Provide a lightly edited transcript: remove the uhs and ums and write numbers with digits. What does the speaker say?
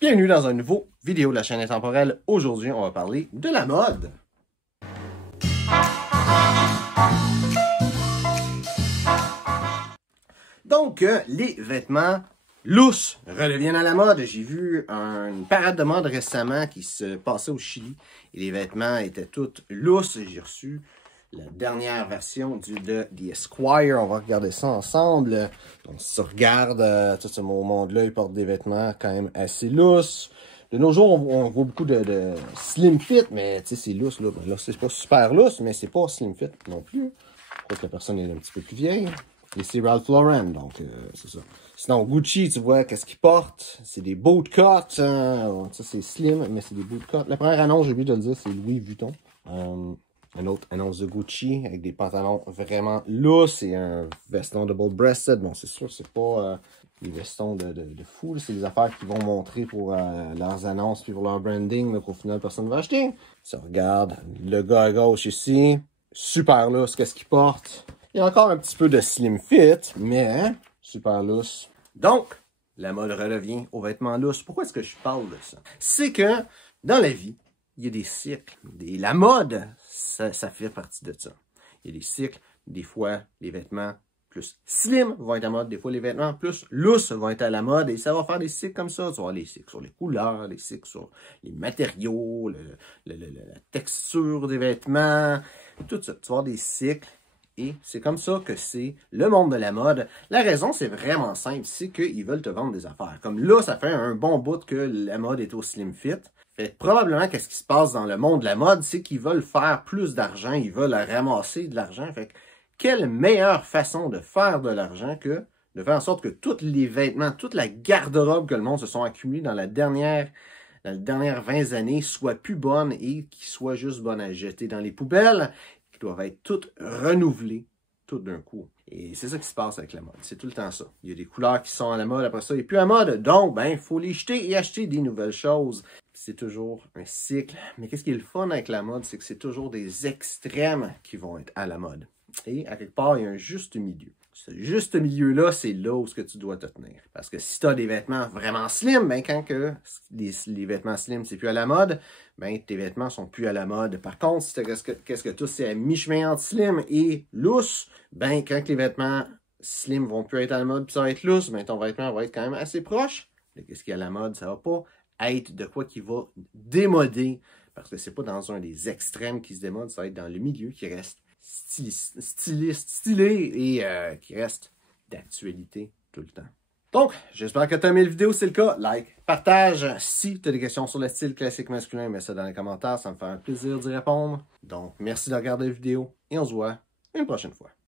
Bienvenue dans un nouveau vidéo de la chaîne Intemporelle. Aujourd'hui, on va parler de la mode. Donc, les vêtements lousses redeviennent à la mode. J'ai vu une parade de mode récemment qui se passait au Chili et les vêtements étaient tous lousses. J'ai reçu la dernière version de The Esquire. On va regarder ça ensemble. Donc, si tu regardes, tout ce monde-là, il porte des vêtements quand même assez lousses. De nos jours, on voit beaucoup de slim fit, mais tu sais, c'est lousse, là. Là, c'est pas super lousse, mais c'est pas slim fit non plus. Je crois que la personne est un petit peu plus vieille. Et c'est Ralph Lauren, donc c'est ça. Sinon, Gucci, tu vois, qu'est-ce qu'ils portent? C'est des bootcut. Ça, c'est slim, mais c'est des bootcut. La première annonce, j'ai oublié de le dire, c'est Louis Vuitton. Une autre annonce de Gucci avec des pantalons vraiment lousses et un veston double-breasted. Bon, c'est sûr, c'est pas des vestons de fou. C'est des affaires qu'ils vont montrer pour leurs annonces puis pour leur branding, mais qu'au final, personne ne va acheter. Si on regarde le gars à gauche ici, super lousse, qu'est-ce qu'il porte? Il y a encore un petit peu de slim fit, mais super lousse. Donc, la mode revient aux vêtements lousses. Pourquoi est-ce que je parle de ça? C'est que dans la vie, il y a des cycles. La mode, ça fait partie de ça. Il y a des cycles. Des fois, les vêtements plus slim vont être à la mode. Des fois, les vêtements plus lousses vont être à la mode. Et ça va faire des cycles comme ça. Tu vas avoir les cycles sur les couleurs, les cycles sur les matériaux, la texture des vêtements, tout ça. Tu vas avoir des cycles. Et c'est comme ça que c'est le monde de la mode. La raison, c'est vraiment simple. C'est qu'ils veulent te vendre des affaires. Comme là, ça fait un bon bout que la mode est au slim fit. Fait probablement, qu'est-ce qui se passe dans le monde de la mode, c'est qu'ils veulent faire plus d'argent, ils veulent ramasser de l'argent. Fait que, quelle meilleure façon de faire de l'argent que de faire en sorte que tous les vêtements, toute la garde-robe que le monde se sont accumulés dans les dernières 20 années soit plus bonne et qui soit juste bonne à jeter dans les poubelles, qui doivent être toutes renouvelées tout d'un coup. Et c'est ça qui se passe avec la mode. C'est tout le temps ça. Il y a des couleurs qui sont à la mode, après ça, il n'est plus à la mode. Donc, ben, il faut les jeter et acheter des nouvelles choses. C'est toujours un cycle. Mais qu'est-ce qui est le fun avec la mode, c'est que c'est toujours des extrêmes qui vont être à la mode. Et à quelque part, il y a un juste milieu. Ce juste milieu-là, c'est là où tu dois te tenir. Parce que si tu as des vêtements vraiment slim, ben quand que les vêtements slim, c'est plus à la mode, ben tes vêtements sont plus à la mode. Par contre, si qu'est-ce que tu c'est à mi-chemin entre slim et loose, ben quand les vêtements slim vont plus être à la mode puis ça va être loose, ben ton vêtement va être quand même assez proche. Mais qu'est-ce qui est à la mode, ça va pas être de quoi qui va démoder. Parce que c'est pas dans un des extrêmes qui se démode, ça va être dans le milieu qui reste stylé et qui reste d'actualité tout le temps. Donc, j'espère que tu as aimé la vidéo. Si c'est le cas, like, partage. Si tu as des questions sur le style classique masculin, mets ça dans les commentaires. Ça me fait un plaisir d'y répondre. Donc, merci de regarder la vidéo et on se voit une prochaine fois.